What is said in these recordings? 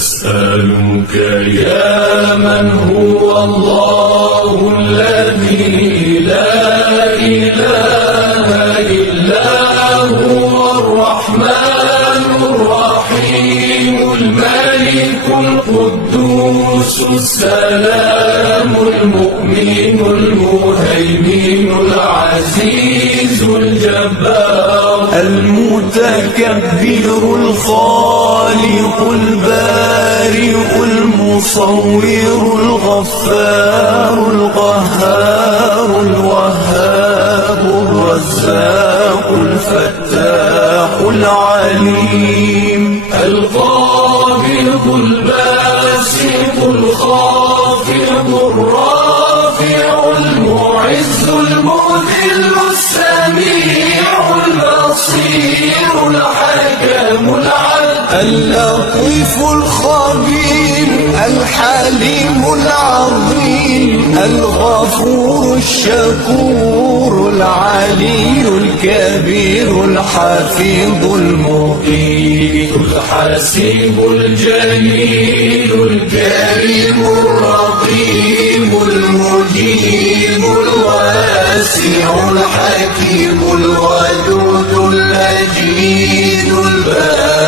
أسألك يا من هو الله الذي لا إله إلا هو الرحمن الرحيم الملك القدوس السلام المؤمن المهيمن العزيز الجبار المتكبر الخالق البارئ المصور الغفار القهار الوهاب الرزاق الفتاح العليم القابض الباسط الخافض الرافع المعز المذل السميع البصير الحكم العدل اللطيف الخبير الحليم العظيم الغفور الشكور العلي الكبير الحفيظ المقيت الحسيب الجليل الكريم الرقيب المجيب الواسع الحكيم الودود المجيد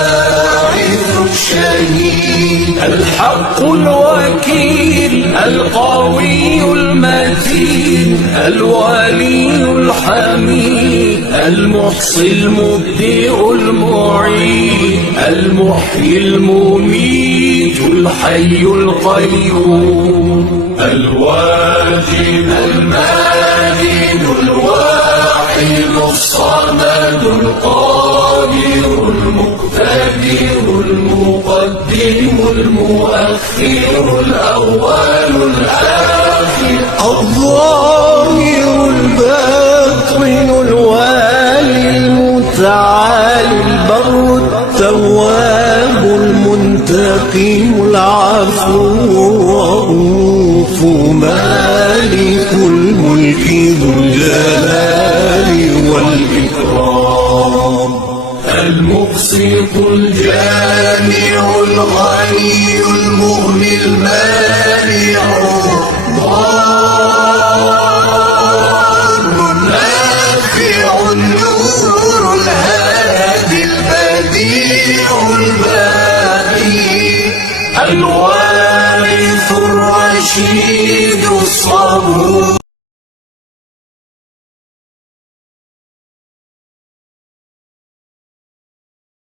الباعث الشهيد الحق الوكيل القوي المتين الولي الحميد المحصي المبدع المعيد المحيي المميت الحي القيوم الواجد الماجد الواحد الصمد القادر المقتدر المقدم المؤخر الأول الآخر الظاهر الباطن الوالي المتعالي البر التواب المنتقم العفو الرؤوف مالك الملك ذو الجلال والإكرام المقسط الجامع الغني المغني المانع الضار النافع النور الهادي البديع الباقي الوارث الرشيد الصبور